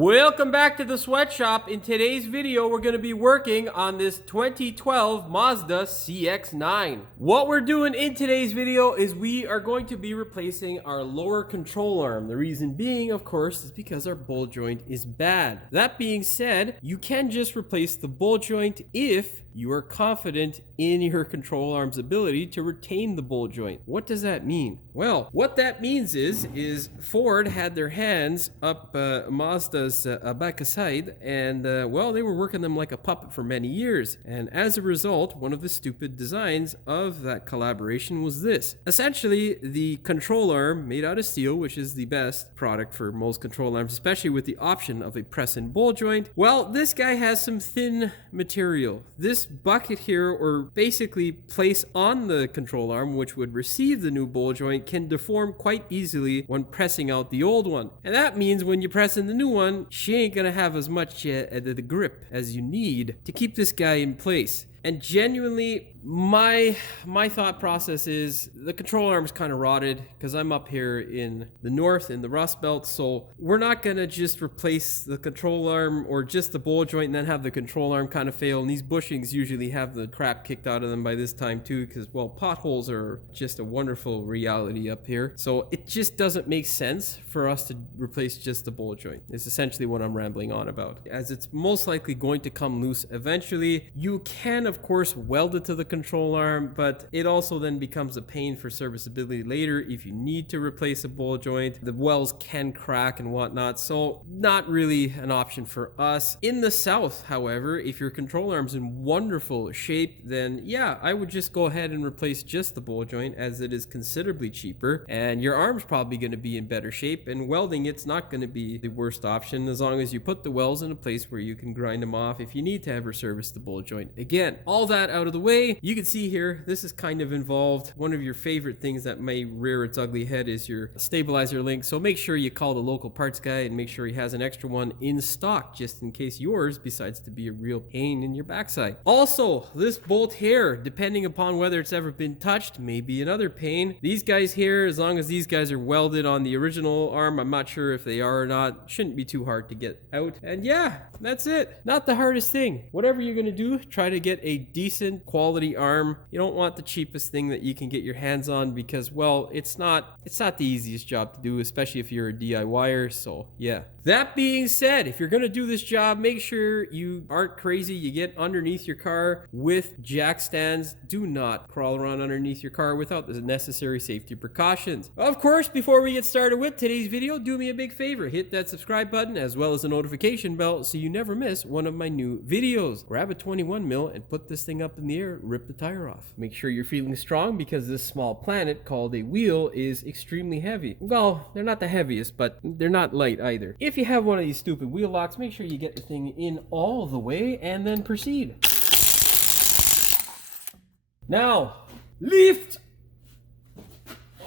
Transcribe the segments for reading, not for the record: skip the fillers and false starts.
Welcome back to the sweatshop. In today's video, we're going to be working on this 2012 Mazda CX9. What we're doing in today's video is we are going to be replacing our lower control arm. The reason being, of course, is because our ball joint is bad. That being said, you can just replace the ball joint if you are confident in your control arm's ability to retain the ball joint. What does that mean? Well, what that means is Ford had their hands up Mazda's back side, and well, they were working them like a puppet for many years. And as a result, one of the stupid designs of that collaboration was this. Essentially, the control arm made out of steel, which is the best product for most control arms, especially with the option of a press-in ball joint. Well, this guy has some thin material. This bucket here, or basically place on the control arm, which would receive the new ball joint, can deform quite easily when pressing out the old one. And that means when you press in the new one, she ain't gonna have as much the grip as you need to keep this guy in place. And genuinely, my thought process is the control arm is kind of rotted because I'm up here in the north in the Rust Belt, so we're not gonna just replace the control arm or just the ball joint and then have the control arm kind of fail. And these bushings usually have the crap kicked out of them by this time too, because well, potholes are just a wonderful reality up here. So it just doesn't make sense for us to replace just the ball joint. It's essentially what I'm rambling on about, as it's most likely going to come loose eventually. You can of course weld it to the control arm, but it also then becomes a pain for serviceability later if you need to replace a ball joint. The welds can crack and whatnot, so not really an option for us. In the south, however, if your control arm's in wonderful shape, then yeah, I would just go ahead and replace just the ball joint, as it is considerably cheaper and your arm's probably going to be in better shape, and welding it's not going to be the worst option as long as you put the welds in a place where you can grind them off if you need to ever service the ball joint again. All that out of the way, you can see here, this is kind of involved. One of your favorite things that may rear its ugly head is your stabilizer link. So make sure you call the local parts guy and make sure he has an extra one in stock, just in case yours decides to be a real pain in your backside. Also, this bolt here, depending upon whether it's ever been touched, may be another pain. These guys here, as long as these guys are welded on the original arm, I'm not sure if they are or not, shouldn't be too hard to get out. And yeah, that's it. Not the hardest thing. Whatever you're gonna do, try to get a decent quality arm. You don't want the cheapest thing that you can get your hands on, because well, it's not the easiest job to do, especially if you're a DIYer. So yeah, that being said, if you're gonna do this job, make sure you aren't crazy. You get underneath your car with jack stands. Do not crawl around underneath your car without the necessary safety precautions. Of course, before we get started with today's video, do me a big favor, hit that subscribe button as well as the notification bell so you never miss one of my new videos. Grab a 21 mil and put this thing up in the air, rip the tire off. Make sure you're feeling strong, because this small planet called a wheel is extremely heavy. Well, they're not the heaviest, but they're not light either. If you have one of these stupid wheel locks, make sure you get the thing in all the way and then proceed. Now, lift!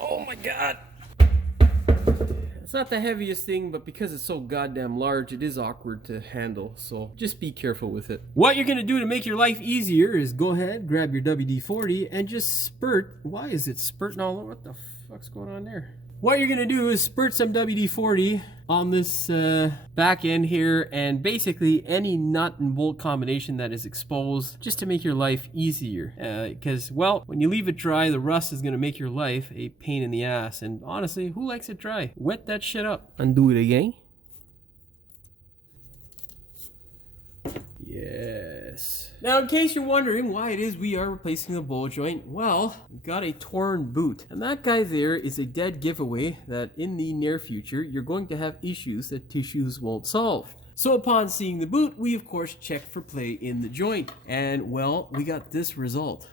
Oh my god! It's not the heaviest thing, but because it's so goddamn large, it is awkward to handle, so just be careful with it. What you're gonna do to make your life easier is go ahead, grab your WD-40 and just spurt. Why is it spurting all over? What the fuck's going on there? What you're gonna do is spurt some WD-40 on this back end here, and basically any nut and bolt combination that is exposed, just to make your life easier. Because, well, when you leave it dry, the rust is gonna make your life a pain in the ass. And honestly, who likes it dry? Wet that shit up. Undo it again. Yes. Now, in case you're wondering why it is we are replacing the ball joint, well, we got a torn boot. And that guy there is a dead giveaway that in the near future, you're going to have issues that tissues won't solve. So upon seeing the boot, we of course checked for play in the joint. And well, we got this result.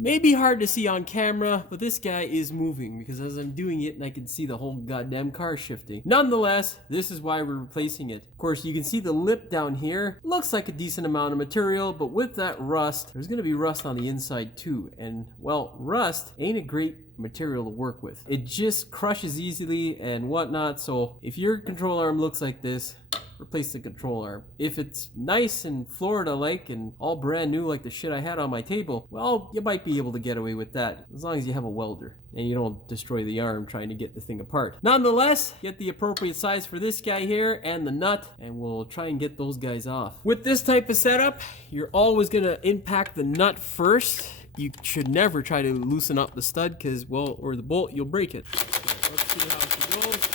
Maybe hard to see on camera, but this guy is moving, because as I'm doing it, and I can see the whole goddamn car shifting. Nonetheless, this is why we're replacing it. Of course, you can see the lip down here. Looks like a decent amount of material, but with that rust, there's gonna be rust on the inside too. And well, rust ain't a great material to work with. It just crushes easily and whatnot. So if your control arm looks like this, replace the control arm. If it's nice and Florida-like and all brand new like the shit I had on my table, well, you might be able to get away with that as long as you have a welder and you don't destroy the arm trying to get the thing apart. Nonetheless, get the appropriate size for this guy here and the nut, and we'll try and get those guys off. With this type of setup, you're always gonna impact the nut first. You should never try to loosen up the stud because, well, or the bolt, you'll break it. So let's see how she goes.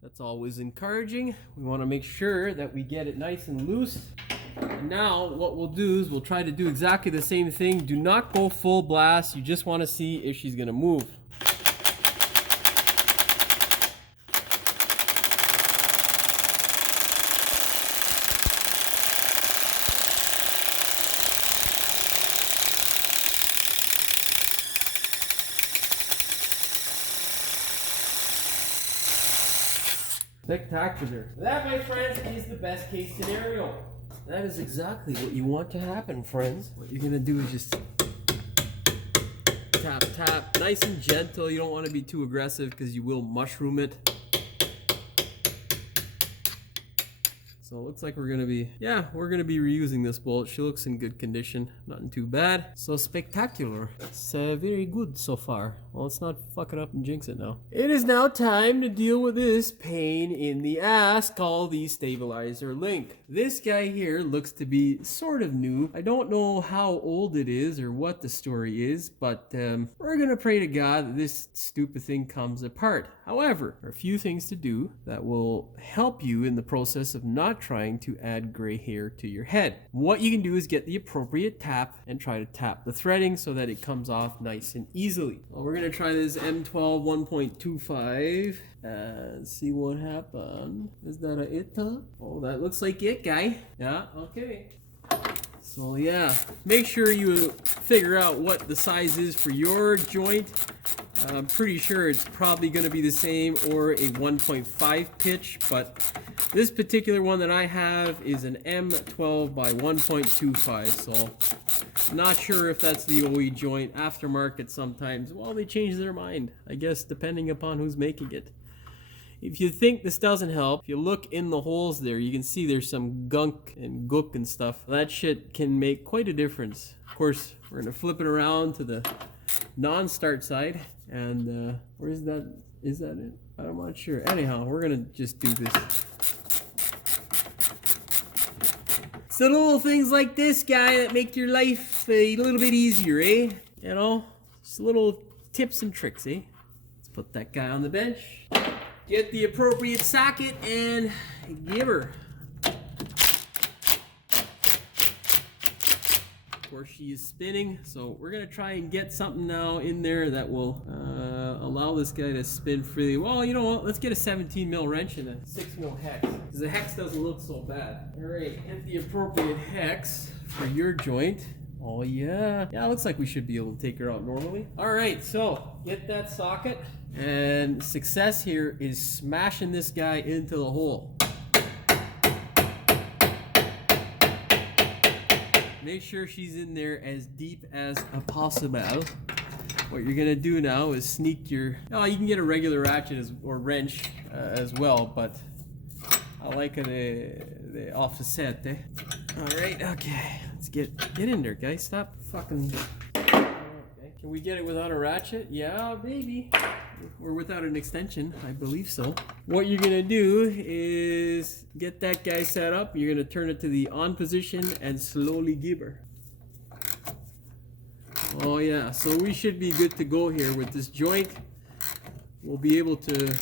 That's always encouraging. We want to make sure that we get it nice and loose. And now what we'll do is we'll try to do exactly the same thing. Do not go full blast. You just want to see if she's going to move. Spectacular. That, my friends, is the best case scenario. That is exactly what you want to happen, friends. What you're gonna do is just tap, tap, nice and gentle. You don't want to be too aggressive because you will mushroom it. So it looks like we're gonna be reusing this bolt. She looks in good condition, nothing too bad. So spectacular. It's very good so far. Well, let's not fuck it up and jinx it now. It is now time to deal with this pain in the ass called the stabilizer link. This guy here looks to be sort of new. I don't know how old it is or what the story is, but we're gonna pray to God that this stupid thing comes apart. However, there are a few things to do that will help you in the process of not trying to add gray hair to your head. What you can do is get the appropriate tap and try to tap the threading so that it comes off nice and easily. Well, we're gonna try this M12 1.25 and see what happens. Is that a it? Oh, that looks like it, guy. Yeah, okay. So yeah, make sure you figure out what the size is for your joint. I'm pretty sure it's probably going to be the same or a 1.5 pitch, but this particular one that I have is an M12 by 1.25, so I'm not sure if that's the OE joint. Aftermarket sometimes, well, they change their mind, I guess, depending upon who's making it. If you think this doesn't help, if you look in the holes there, you can see there's some gunk and gook and stuff. That shit can make quite a difference. Of course, we're going to flip it around to the non-start side. And where is that? Is that it? I'm not sure. Anyhow, we're going to just do this. It's the little things like this, guy, that make your life a little bit easier, eh? You know, just little tips and tricks, eh? Let's put that guy on the bench. Get the appropriate socket and give her. Of course, she is spinning, so we're gonna try and get something now in there that will allow this guy to spin freely. Well, you know what? Let's get a 17 mil wrench and a 6 mil hex, because the hex doesn't look so bad. All right, get the appropriate hex for your joint. Oh yeah, yeah. It looks like we should be able to take her out normally. All right, so get that socket. And success here is smashing this guy into the hole. Make sure she's in there as deep as possible. What you're gonna do now is sneak your, oh, you can get a regular ratchet or wrench as well, but I like the offset, eh? All right, okay, let's get in there, guys. Stop fucking. Okay. Can we get it without a ratchet? Yeah, maybe. Or without an extension, I believe so. What you're gonna do is get that guy set up. You're gonna turn it to the on position and slowly give her. Oh yeah, so we should be good to go here with this joint. We'll be able to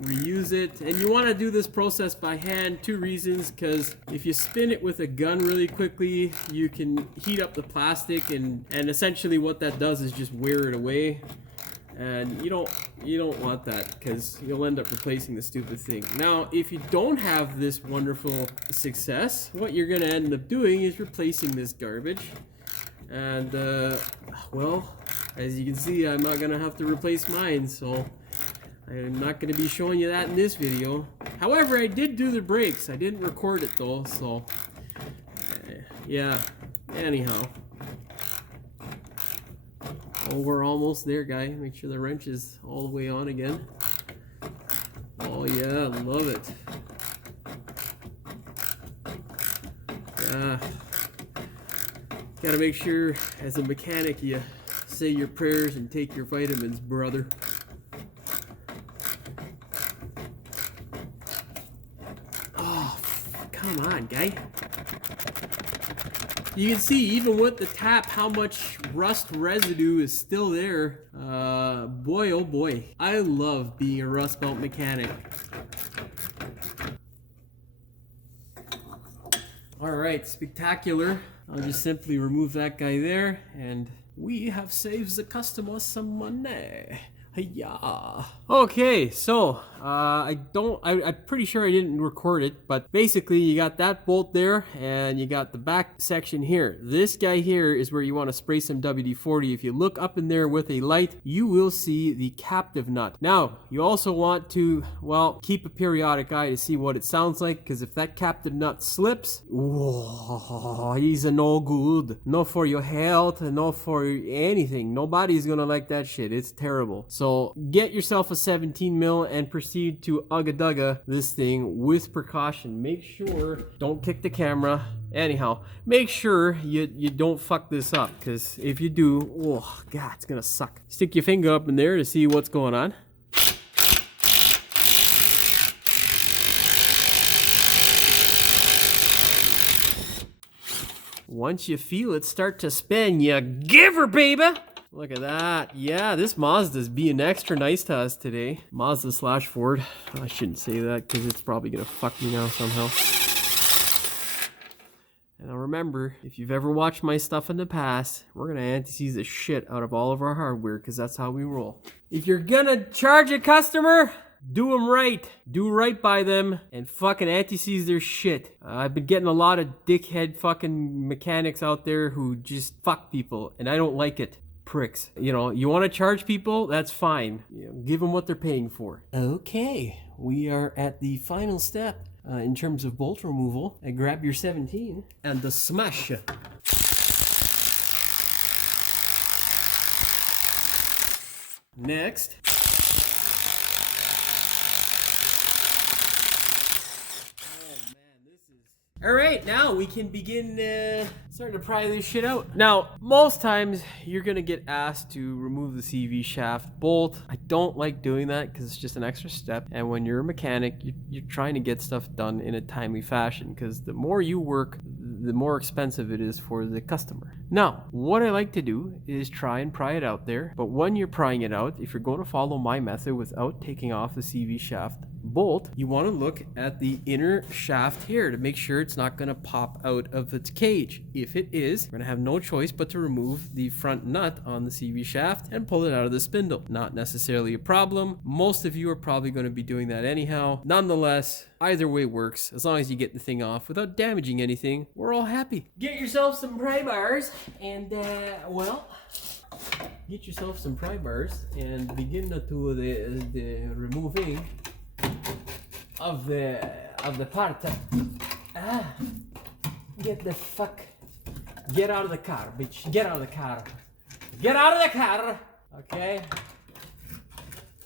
reuse it. And you want to do this process by hand. Two reasons, because if you spin it with a gun really quickly, you can heat up the plastic, and essentially what that does is just wear it away. And you don't want that, because you'll end up replacing the stupid thing. Now, if you don't have this wonderful success, what you're gonna end up doing is replacing this garbage. And well, as you can see, I'm not gonna have to replace mine, so I'm not gonna be showing you that in this video. However, I did do the brakes. I didn't record it though, so yeah. Anyhow. Oh, we're almost there, guy. Make sure the wrench is all the way on again. Oh yeah, love it. Yeah. Gotta make sure, as a mechanic, you say your prayers and take your vitamins, brother. Oh, come on, guy. You can see, even with the tap, how much rust residue is still there. Boy, oh boy. I love being a rust belt mechanic. Alright, spectacular. I'll just simply remove that guy there, and we have saved the customer some money. Yeah. Okay, so I'm pretty sure I didn't record it, but basically you got that bolt there and you got the back section here. This guy here is where you want to spray some WD-40. If you look up in there with a light, you will see the captive nut. Now, you also want to, well, keep a periodic eye to see what it sounds like, because if that captive nut slips, whoa, he's a no good. No for your health, no for anything. Nobody's gonna like that shit. It's terrible. So get yourself a 17 mil and proceed to ugga-dugga this thing with precaution. Make sure, don't kick the camera. Anyhow, make sure you don't fuck this up, because if you do, oh god, it's gonna suck. Stick your finger up in there to see what's going on. Once you feel it start to spin, you give her, baby! Look at that. Yeah, this Mazda's being extra nice to us today. Mazda / Ford. I shouldn't say that because it's probably going to fuck me now somehow. And now remember, if you've ever watched my stuff in the past, we're going to anti-seize the shit out of all of our hardware because that's how we roll. If you're going to charge a customer, do them right. Do right by them and fucking anti-seize their shit. I've been getting a lot of dickhead fucking mechanics out there who just fuck people, and I don't like it. Pricks. You know, you want to charge people, that's fine. You know, give them what they're paying for. Okay, we are at the final step in terms of bolt removal. And grab your 17 and the smash. Next. Alright, now we can begin starting to pry this shit out. Now, most times you're gonna get asked to remove the CV shaft bolt. I don't like doing that because it's just an extra step. And when you're a mechanic, you're trying to get stuff done in a timely fashion, because the more you work, the more expensive it is for the customer. Now, what I like to do is try and pry it out there. But when you're prying it out, if you're going to follow my method without taking off the CV shaft bolt, you want to look at the inner shaft here to make sure it's not going to pop out of its cage. If it is, we're going to have no choice but to remove the front nut on the CV shaft and pull it out of the spindle. Not necessarily a problem. Most of you are probably going to be doing that anyhow. Nonetheless, either way works. As long as you get the thing off without damaging anything, we're all happy. Get yourself some pry bars and, well, get yourself some pry bars and begin to do the removing of the part. Get out of the car, bitch. Get out of the car. Get out of the car. Okay.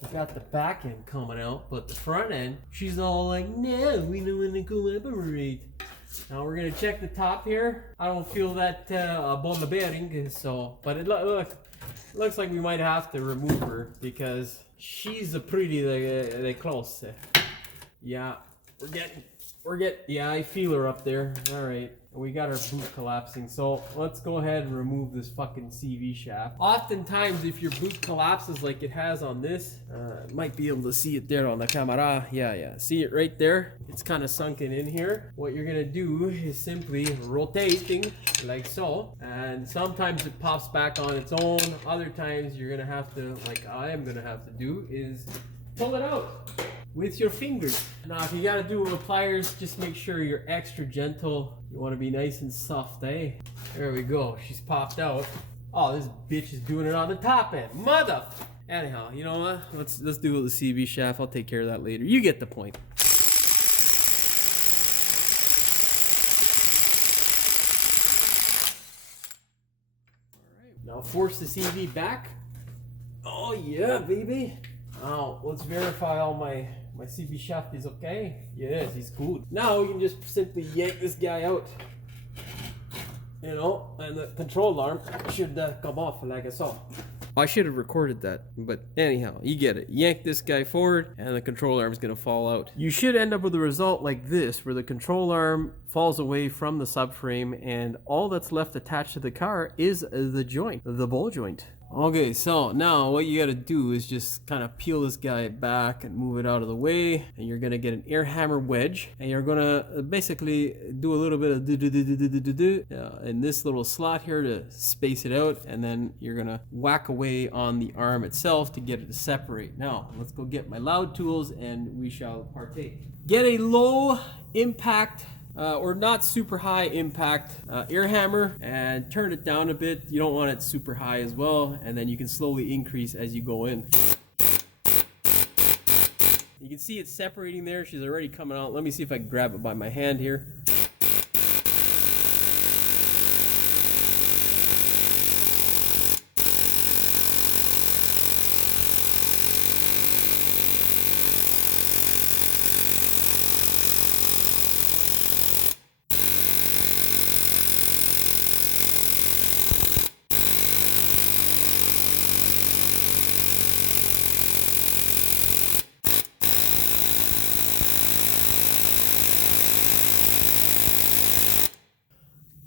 We got the back end coming out, but the front end, she's all like, no, we don't want to collaborate. Now we're gonna check the top here. I don't feel that on the bearing, so, but it looks like we might have to remove her because she's a pretty close. Yeah, yeah, I feel her up there. All right, we got our boot collapsing, so let's go ahead and remove this fucking CV shaft. Oftentimes, if your boot collapses like it has on this, might be able to see it there on the camera. Yeah, see it right there? It's kind of sunken in here. What you're gonna do is simply rotating like so, and sometimes it pops back on its own. Other times you're gonna have to, like I am gonna have to do, is pull it out with your fingers. Now, if you gotta do it with pliers, just make sure you're extra gentle. You wanna be nice and soft, eh? There we go, she's popped out. Oh, this bitch is doing it on the top end. Mother! Anyhow, you know what? Let's do the CV shaft. I'll take care of that later. You get the point. force the CV back. Oh yeah, baby. Now let's verify all my CV shaft is okay. Yes, he's good. Now we can just simply yank this guy out. You know, and the control arm should come off like I saw. I should have recorded that, but anyhow, you get it. Yank this guy forward, and the control arm is going to fall out. You should end up with a result like this, where the control arm falls away from the subframe, and all that's left attached to the car is the joint, the ball joint. Okay, so now what you got to do is just kind of peel this guy back and move it out of the way, and you're going to get an air hammer wedge, and you're going to basically do a little bit of in this little slot here to space it out, and then you're going to whack away on the arm itself to get it to separate. Now, let's go get my loud tools and we shall partake. Get a low impact or not super high impact air hammer and turn it down a bit. You don't want it super high as well, and then you can slowly increase as you go in. You can see it's separating there. She's already coming out. Let me see if I can grab it by my hand here.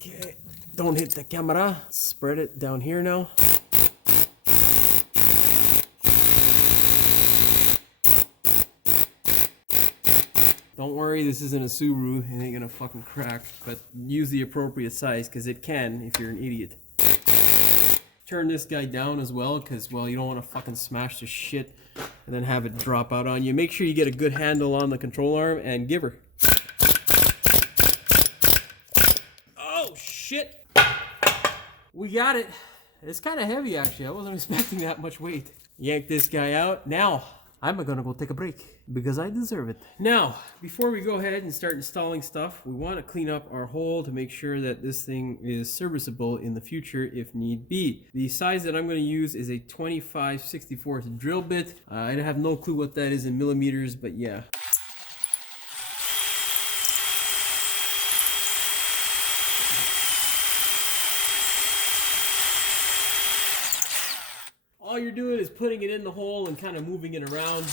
Okay, don't hit the camera. Spread it down here now. Don't worry, this isn't a Subaru. It ain't gonna fucking crack, but use the appropriate size because it can if you're an idiot. Turn this guy down as well because, well, you don't want to fucking smash the shit and then have it drop out on you. Make sure you get a good handle on the control arm and give her. Oh, shit. We got it. It's kind of heavy, actually. I wasn't expecting that much weight. Yank this guy out. Now, I'm gonna go take a break because I deserve it. Now, before we go ahead and start installing stuff, we want to clean up our hole to make sure that this thing is serviceable in the future if need be. The size that I'm going to use is a 25/64 drill bit. I have no clue what that is in millimeters, but yeah. All you're doing is putting it in the hole and kind of moving it around.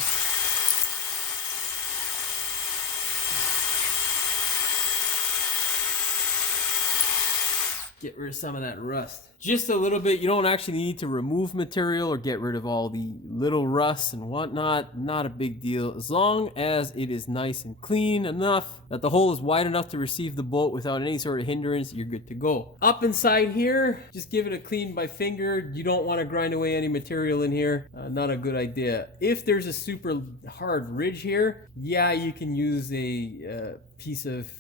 Get rid of some of that rust. Just a little bit. You don't actually need to remove material or get rid of all the little rust and whatnot. Not a big deal. As long as it is nice and clean enough that the hole is wide enough to receive the bolt without any sort of hindrance, you're good to go. Up inside here, just give it a clean by finger. You don't want to grind away any material in here. Not a good idea. If there's a super hard ridge here, yeah, you can use a piece of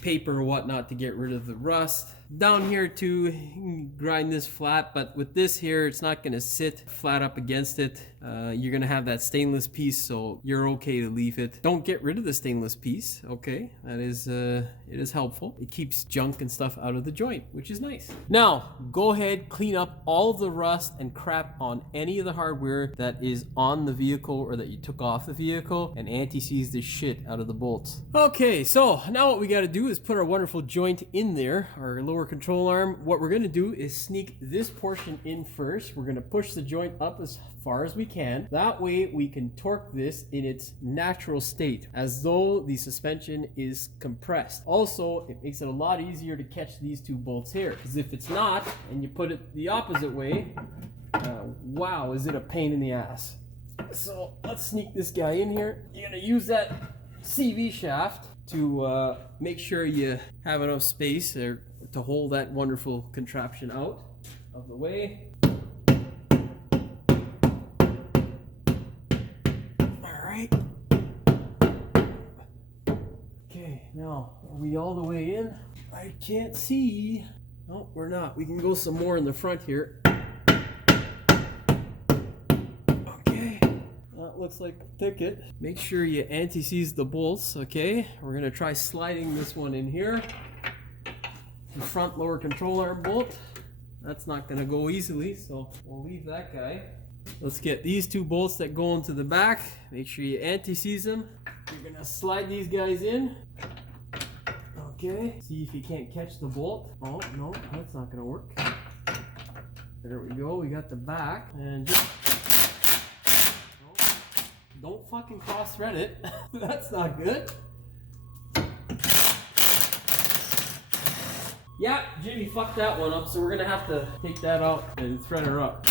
paper or whatnot to get rid of the rust. Down here too, you can grind this flat, but with this here, it's not going to sit flat up against it. You're going to have that stainless piece, so you're okay to leave it. Don't get rid of the stainless piece, okay? That is, it is helpful. It keeps junk and stuff out of the joint, which is nice. Now, go ahead, clean up all of the rust and crap on any of the hardware that is on the vehicle or that you took off the vehicle, and anti-seize the shit out of the bolts. Okay, so now what we got to do is put our wonderful joint in there, our lower control arm. What we're going to do is sneak this portion in first. We're going to push the joint up as far as we can. That way we can torque this in its natural state, as though the suspension is compressed. Also, it makes it a lot easier to catch these two bolts here, because if it's not, and you put it the opposite way, wow, is it a pain in the ass. So let's sneak this guy in here. You're going to use that CV shaft to make sure you have enough space there to hold that wonderful contraption out of the way. Alright. Okay, now are we all the way in? I can't see. No, we're not. We can go some more in the front here. Okay. That looks like a ticket. Make sure you anti-seize the bolts, okay? We're gonna try sliding this one in here. The front lower control arm bolt. That's not gonna go easily, so we'll leave that guy. Let's get these two bolts that go into the back. Make sure you anti-seize them. You're gonna slide these guys in. Okay, see if you can't catch the bolt. Oh, no, that's not gonna work. There we go, we got the back. And just... oh, don't fucking cross-thread it. That's not good. Yeah, Jimmy fucked that one up, so we're gonna have to take that out and thread her up.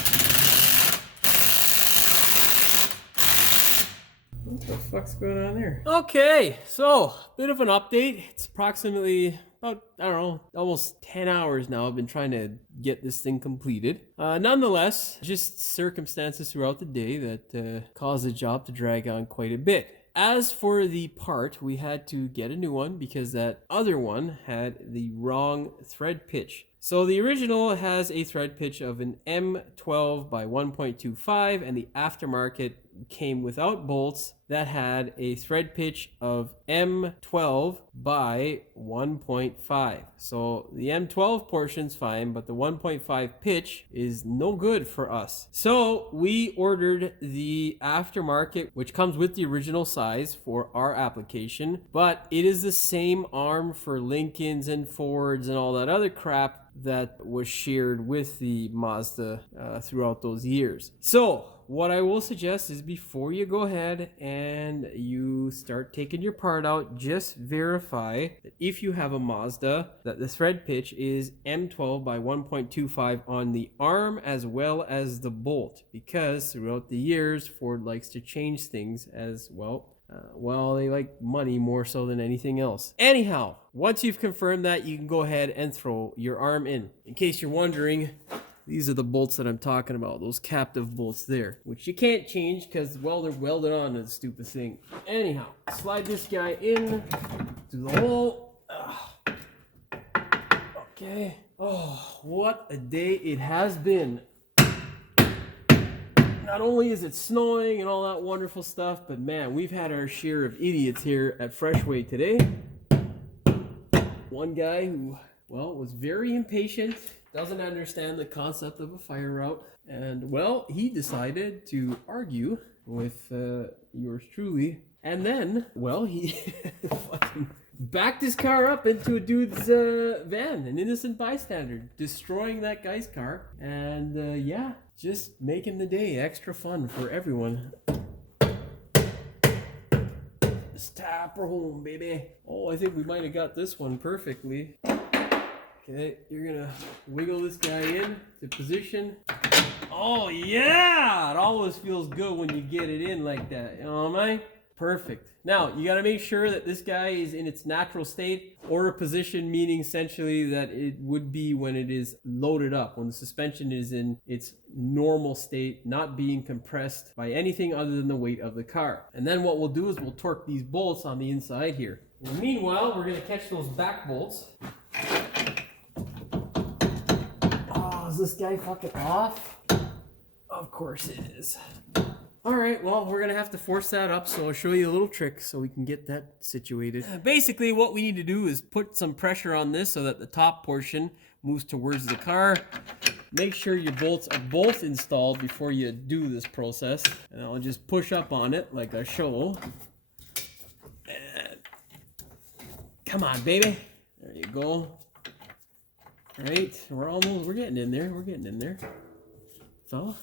What the fuck's going on there? Okay, so bit of an update. It's approximately about, I don't know, almost 10 hours now I've been trying to get this thing completed. Nonetheless, just circumstances throughout the day that caused the job to drag on quite a bit. As for the part, we had to get a new one because that other one had the wrong thread pitch. So the original has a thread pitch of an M12 by 1.25, and the aftermarket came without bolts that had a thread pitch of M12 by 1.5. So the M12 portion's fine, but the 1.5 pitch is no good for us. So we ordered the aftermarket, which comes with the original size for our application, but it is the same arm for Lincolns and Fords and all that other crap that was shared with the Mazda throughout those years. So what I will suggest is before you go ahead and you start taking your part out, just verify that if you have a Mazda, that the thread pitch is M12 by 1.25 on the arm as well as the bolt, because throughout the years Ford likes to change things as well. Well, they like money more so than anything else. Anyhow, once you've confirmed that, you can go ahead and throw your arm in. In case you're wondering, these are the bolts that I'm talking about, those captive bolts there, which you can't change because, well, they're welded on to the stupid thing. Anyhow, slide this guy in through the hole. Okay. Oh, what a day it has been. Not only is it snowing and all that wonderful stuff, but man, we've had our share of idiots here at Freshway today. One guy who, well, was very impatient, doesn't understand the concept of a fire route, and, well, he decided to argue with yours truly, and then, well, he fucking backed his car up into a dude's van, an innocent bystander, destroying that guy's car, and yeah, just making the day extra fun for everyone. Just tap her home, baby. Oh, I think we might have got this one perfectly. Okay, you're gonna wiggle this guy in to position. Oh yeah, it always feels good when you get it in like that, you know what I mean? Perfect. Now, you got to make sure that this guy is in its natural state, or a position, meaning essentially that it would be when it is loaded up, when the suspension is in its normal state, not being compressed by anything other than the weight of the car. And then what we'll do is we'll torque these bolts on the inside here. And meanwhile, we're going to catch those back bolts. Oh, is this guy fucking off? Of course it is. Alright, well, we're going to have to force that up, so I'll show you a little trick so we can get that situated. Basically, what we need to do is put some pressure on this so that the top portion moves towards the car. Make sure your bolts are both installed before you do this process. And I'll just push up on it like I show. And come on, baby. There you go. Alright, we're getting in there. We're getting in there. So...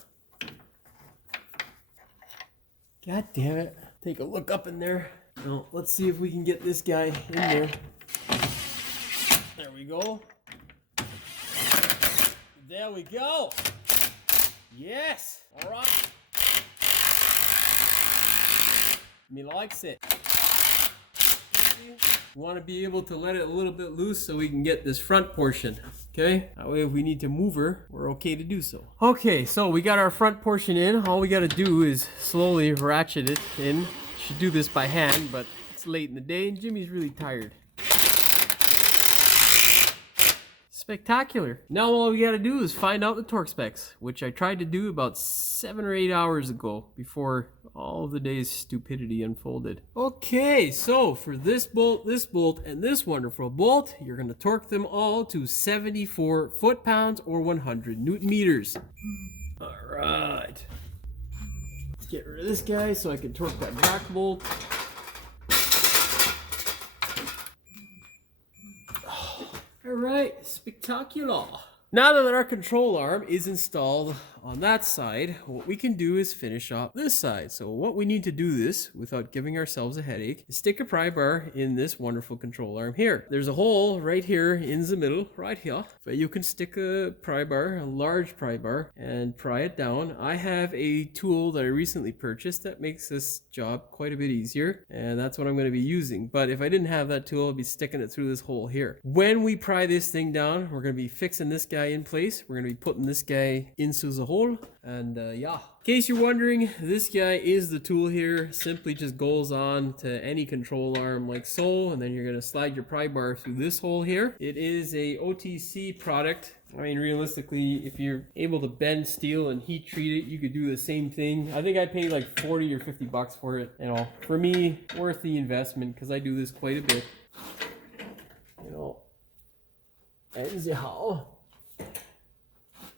God damn it. Take a look up in there. Now, let's see if we can get this guy in there. There we go. There we go. Yes. All right. Me likes it. We want to be able to let it a little bit loose so we can get this front portion. Okay, that way if we need to move her, we're okay to do so. Okay, so we got our front portion in. All we got to do is slowly ratchet it in. Should do this by hand, but it's late in the day and Jimmy's really tired. Spectacular. Now all we gotta do is find out the torque specs, which I tried to do about 7 or 8 hours ago before all of the day's stupidity unfolded. Okay, so for this bolt, and this wonderful bolt, you're gonna torque them all to 74 foot-pounds or 100 newton meters. All right. Let's get rid of this guy so I can torque that back bolt. All right, spectacular. Now that our control arm is installed on that side, what we can do is finish off this side. So what we need to do this without giving ourselves a headache is stick a pry bar in this wonderful control arm here. There's a hole right here in the middle, right here. But you can stick a pry bar, a large pry bar, and pry it down. I have a tool that I recently purchased that makes this job quite a bit easier, and that's what I'm going to be using. But if I didn't have that tool, I'd be sticking it through this hole here. When we pry this thing down, we're going to be fixing this guy in place. We're going to be putting this guy into the hole, and yeah. In case you're wondering, this guy is the tool here. Simply just goes on to any control arm like so, and then you're going to slide your pry bar through this hole here. It is a OTC product. I mean, realistically, if you're able to bend steel and heat treat it, you could do the same thing. I think I paid like 40 or 50 bucks for it. You know, for me, worth the investment because I do this quite a bit. You know, and how?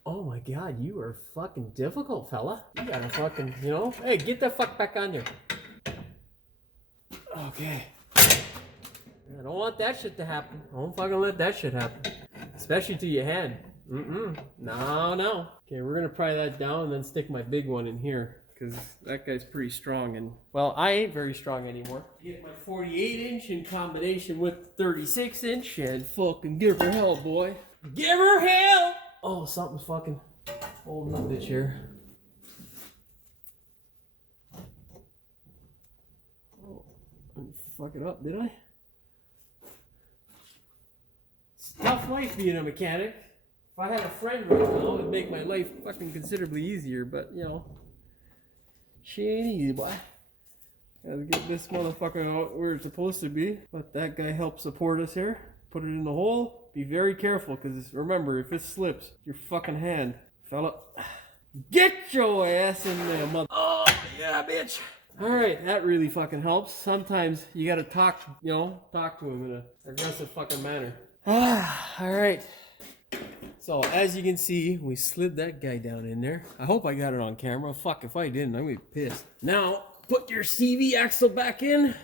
Oh my god, you are fucking difficult, fella. You gotta fucking, you know, hey, get the fuck back on there. Okay. I don't want that shit to happen. I don't fucking let that shit happen. Especially to your hand. No. Okay, we're gonna pry that down and then stick my big one in here. Because that guy's pretty strong, and well, I ain't very strong anymore. Get my 48-inch in combination with 36-inch and fucking give her hell, boy. Give her hell! Oh, something's fucking holding that bitch here. Oh, I didn't fuck it up, did I? It's a tough life being a mechanic. If I had a friend right now, it'd make my life fucking considerably easier, but you know, she ain't easy, boy. Gotta get this motherfucker out where it's supposed to be. Let that guy help support us here. Put it in the hole. Be very careful, because remember, if it slips, your fucking hand, fella. Get your ass in there, mother. Oh, yeah, bitch. All right, that really fucking helps. Sometimes you gotta talk, you know, talk to him in an aggressive fucking manner. All right. So, as you can see, we slid that guy down in there. I hope I got it on camera. Fuck, if I didn't, I'm gonna be pissed. Now, put your CV axle back in.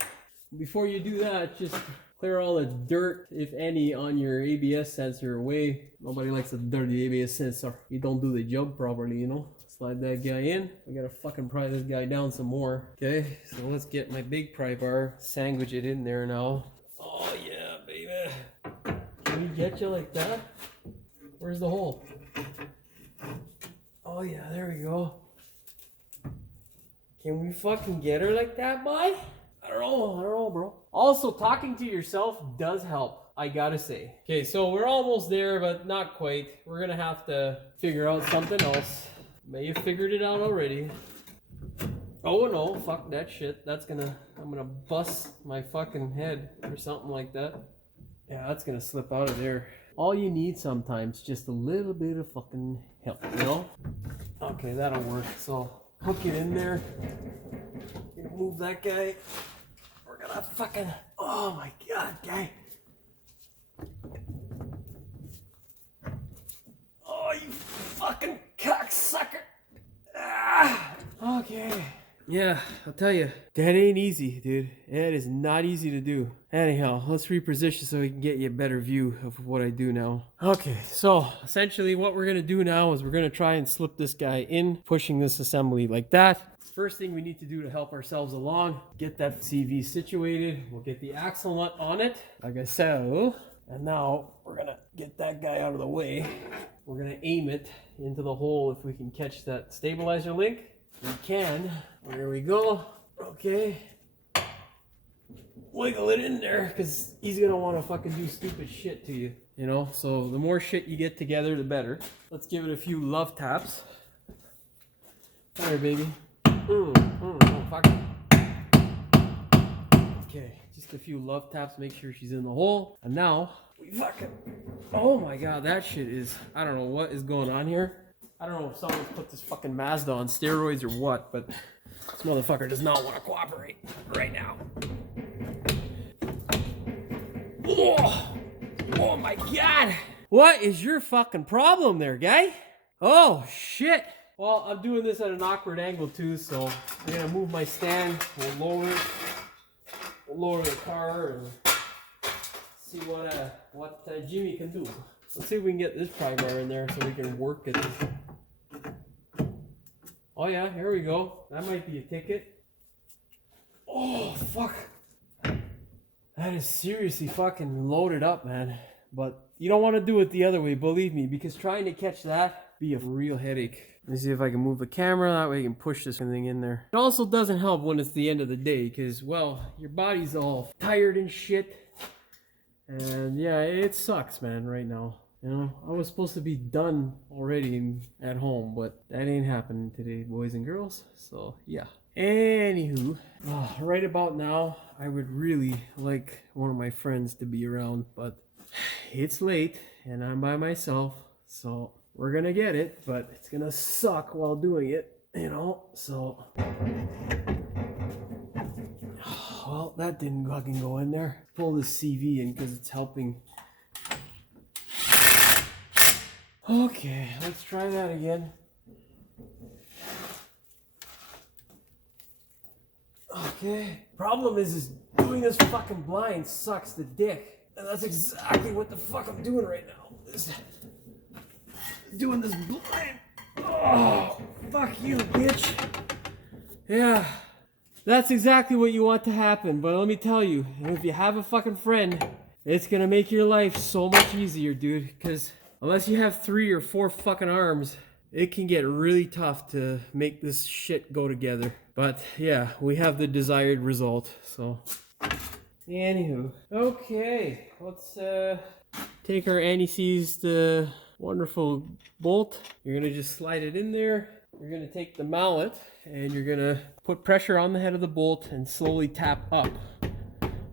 Before you do that, just clear all the dirt, if any, on your ABS sensor away. Nobody likes a dirty ABS sensor. You don't do the job properly, you know? Slide that guy in. We gotta fucking pry this guy down some more. Okay, so let's get my big pry bar, sandwich it in there now. Oh yeah, baby. Can we get you like that? Where's the hole? Oh yeah, there we go. Can we fucking get her like that, boy? I don't know, bro. Also, talking to yourself does help, I gotta say. Okay, so we're almost there, but not quite. We're gonna have to figure out something else. May have figured it out already. Oh no, fuck that shit. I'm gonna bust my fucking head or something like that. Yeah, that's gonna slip out of there. All you need sometimes, just a little bit of fucking help, you know? Okay, that'll work. So, hook it in there. Move that guy. We're gonna fucking, oh my god, guy. Oh, you fucking cocksucker. Ah. Okay. Yeah, I'll tell you, that ain't easy, dude. That is not easy to do. Anyhow, let's reposition so we can get you a better view of what I do now. Okay, so essentially what we're gonna do now is we're gonna try and slip this guy in, pushing this assembly like that. First thing we need to do to help ourselves along, get that CV situated. We'll get the axle nut on it, like so. And now we're gonna get that guy out of the way. We're gonna aim it into the hole if we can catch that stabilizer link. We can. There we go. Okay. Wiggle it in there, because he's gonna want to fucking do stupid shit to you. You know, so the more shit you get together, the better. Let's give it a few love taps. There, baby. Oh, fuck. Okay, Just a few love taps, make sure she's in the hole. And now we fucking, oh my god, that shit is, I don't know what is going on here. I don't know if someone's put this fucking Mazda on steroids or what, but this motherfucker does not want to cooperate right now. Oh my god! What is your fucking problem there, guy? Oh shit! Well, I'm doing this at an awkward angle too, so I'm gonna move my stand. We'll lower it. We'll lower the car and see what Jimmy can do. Let's see if we can get this pry bar in there so we can work it. Oh yeah, here we go. That might be a ticket. Oh fuck! That is seriously fucking loaded up, man. But you don't want to do it the other way, believe me, because trying to catch that be a real headache. Let me see if I can move the camera, that way I can push this thing in there. It also doesn't help when it's the end of the day, because, well, your body's all tired and shit. And yeah, it sucks, man, right now. You know, I was supposed to be done already at home, but that ain't happening today, boys and girls. So, yeah. Anywho, right about now, I would really like one of my friends to be around, but it's late and I'm by myself, so we're gonna get it, but it's gonna suck while doing it, you know, so. Well, that didn't fucking go in there. Pull the CV in because it's helping. Okay, let's try that again. Okay. Problem is doing this fucking blind sucks the dick. And that's exactly what the fuck I'm doing right now. Doing this blind. Oh, fuck you, bitch. Yeah. That's exactly what you want to happen. But let me tell you, if you have a fucking friend, it's gonna make your life so much easier, dude. Because unless you have 3 or 4 fucking arms, it can get really tough to make this shit go together. But yeah, we have the desired result, so. Anywho, okay, let's take our anti-seized wonderful bolt. You're gonna just slide it in there. You're gonna take the mallet and you're gonna put pressure on the head of the bolt and slowly tap up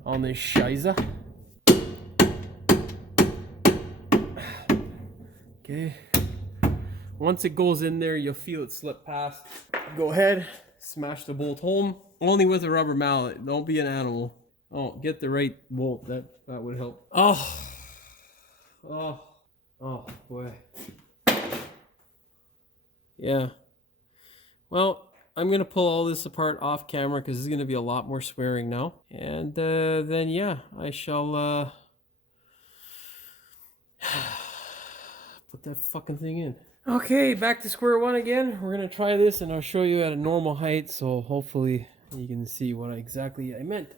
on this shiza. Okay. Once it goes in there, you'll feel it slip past. Go ahead, smash the bolt home. Only with a rubber mallet. Don't be an animal. Oh, get the right bolt. That would help. Oh boy. Yeah. Well, I'm gonna pull all this apart off camera because there's gonna be a lot more swearing now. And then yeah, I shall put that fucking thing in. Okay, back to square one again. We're gonna try this and I'll show you at a normal height, so hopefully you can see what exactly I meant.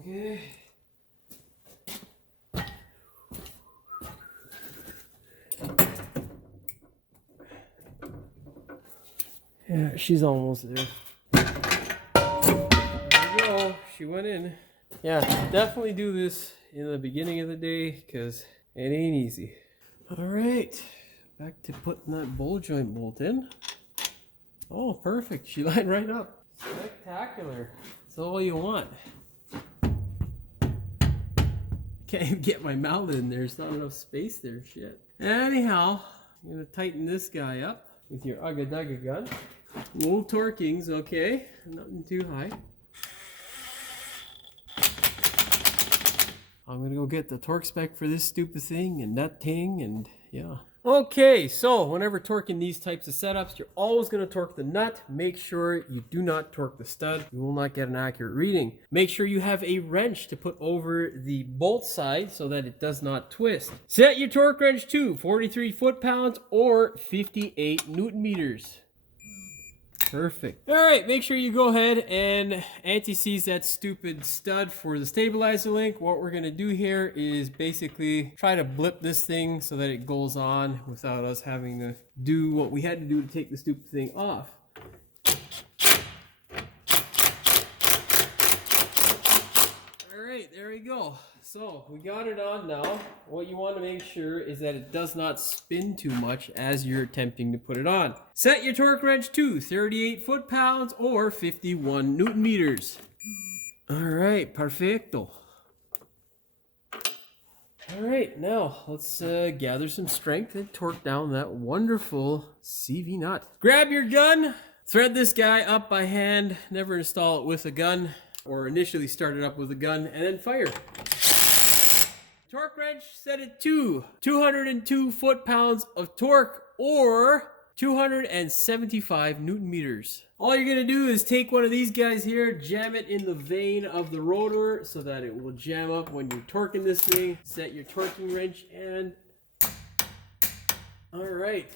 Okay. Yeah, she's almost there. There we go. She went in. Yeah, definitely do this in the beginning of the day because it ain't easy. All right, back to putting that ball joint bolt in. Oh, perfect. She lined right up. Spectacular. That's all you want. Can't even get my mallet in there. There's not enough space there. Shit. Anyhow, I'm gonna tighten this guy up with your Ugga gun. Low torquings, okay. Nothing too high. I'm gonna go get the torque spec for this stupid thing and that thing, and yeah. Okay, so whenever torquing these types of setups, you're always gonna torque the nut. Make sure you do not torque the stud. You will not get an accurate reading. Make sure you have a wrench to put over the bolt side so that it does not twist. Set your torque wrench to 43 foot-pounds or 58 Newton meters. Perfect. All right, make sure you go ahead and anti-seize that stupid stud for the stabilizer link. What we're gonna do here is basically try to blip this thing so that it goes on without us having to do what we had to do to take the stupid thing off. All right, there we go. go. So we got it on now. What you want to make sure is that it does not spin too much as you're attempting to put it on. Set your torque wrench to 38 foot-pounds or 51 newton meters. All right, perfecto. All right, now let's gather some strength and torque down that wonderful CV nut. Grab your gun, thread this guy up by hand. Never install it with a gun, or initially start it up with a gun, and then fire. Torque wrench, set it to 202 foot-pounds of torque or 275 newton meters. All you're gonna do is take one of these guys here, jam it in the vein of the rotor so that it will jam up when you're torquing this thing. Set your torquing wrench and... all right.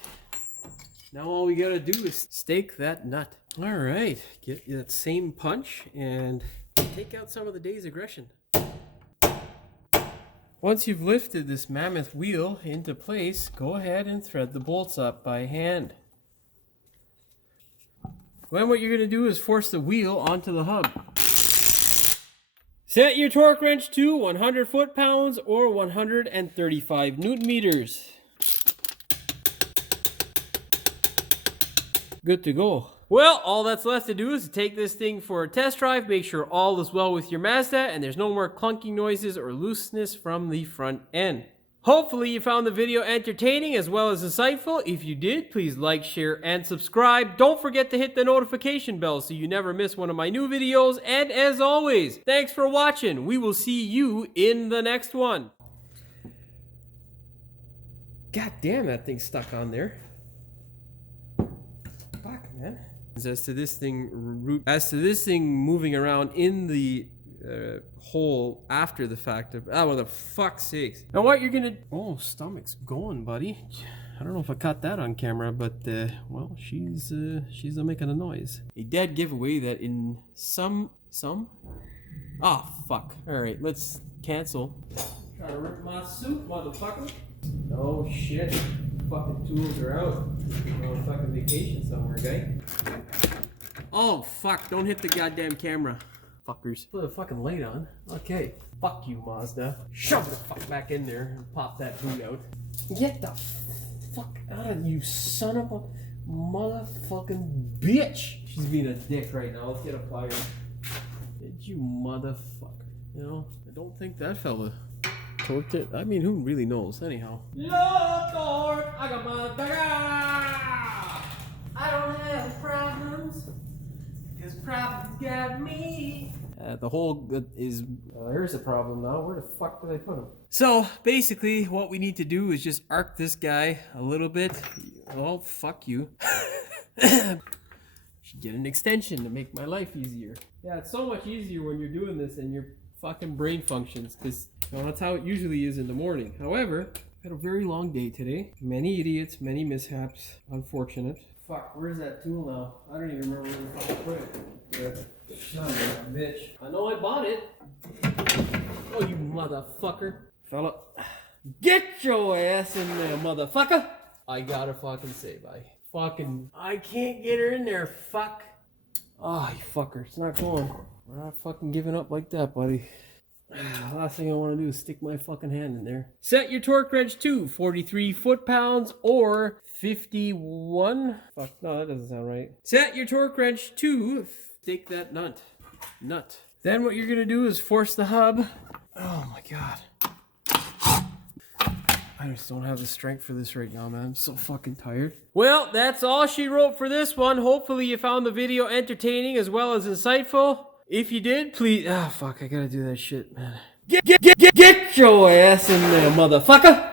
Now all we gotta do is stake that nut. All right, get that same punch and take out some of the day's aggression. Once you've lifted this mammoth wheel into place, go ahead and thread the bolts up by hand. Then what you're going to do is force the wheel onto the hub. Set your torque wrench to 100 foot-pounds or 135 newton meters. Good to go. Well, all that's left to do is to take this thing for a test drive, make sure all is well with your Mazda, and there's no more clunking noises or looseness from the front end. Hopefully you found the video entertaining as well as insightful. If you did, please like, share, and subscribe. Don't forget to hit the notification bell so you never miss one of my new videos. And as always, thanks for watching. We will see you in the next one. God damn, that thing's stuck on there. Fuck, man. As to this thing moving around in the hole after the fact of, oh, well, the fuck's sakes. Now what you're gonna, oh, stomach's going, buddy. I don't know if I caught that on camera, but well, she's making a noise. A dead giveaway that in some ah, fuck. All right, let's cancel. Try to rip my suit, motherfucker. Oh shit. Fucking tools are out. I'm on fucking vacation somewhere, guy. Oh fuck, don't hit the goddamn camera. Fuckers. Put a fucking light on. Okay. Fuck you, Mazda. Shove the fuck back in there and pop that boot out. Get the fuck out of you, son of a motherfucking bitch. She's being a dick right now. Let's get a pliers. Did you motherfucker. You know, I don't think that fella torqued it. I mean, who really knows? Anyhow. Love torque. I got my bag. I don't have problems. Because problems got me. The hole is... here's a problem now. Where the fuck did I put him? So, basically, what we need to do is just arc this guy a little bit. Oh, fuck you. Should get an extension to make my life easier. Yeah, it's so much easier when you're doing this and your fucking brain functions. Because, you know, that's how it usually is in the morning. However, I had a very long day today. Many idiots, many mishaps. Unfortunate. Fuck, where's that tool now? I don't even remember where the fuck I put it. Yeah. Son of a bitch. I know I bought it. Oh, you motherfucker. Fella. Get your ass in there, motherfucker. I gotta fucking say bye. Fucking, I can't get her in there, fuck. Oh, you fucker. It's not going. We're not fucking giving up like that, buddy. Last thing I want to do is stick my fucking hand in there. Set your torque wrench to 43 foot-pounds or 51. Fuck, no, that doesn't sound right. Set your torque wrench to stake that nut. Then what you're gonna do is force the hub. Oh my god. I just don't have the strength for this right now, man. I'm so fucking tired. Well, that's all she wrote for this one. Hopefully you found the video entertaining as well as insightful. If you did, please... ah, fuck, I gotta do that shit, man. Get your ass in there, motherfucker!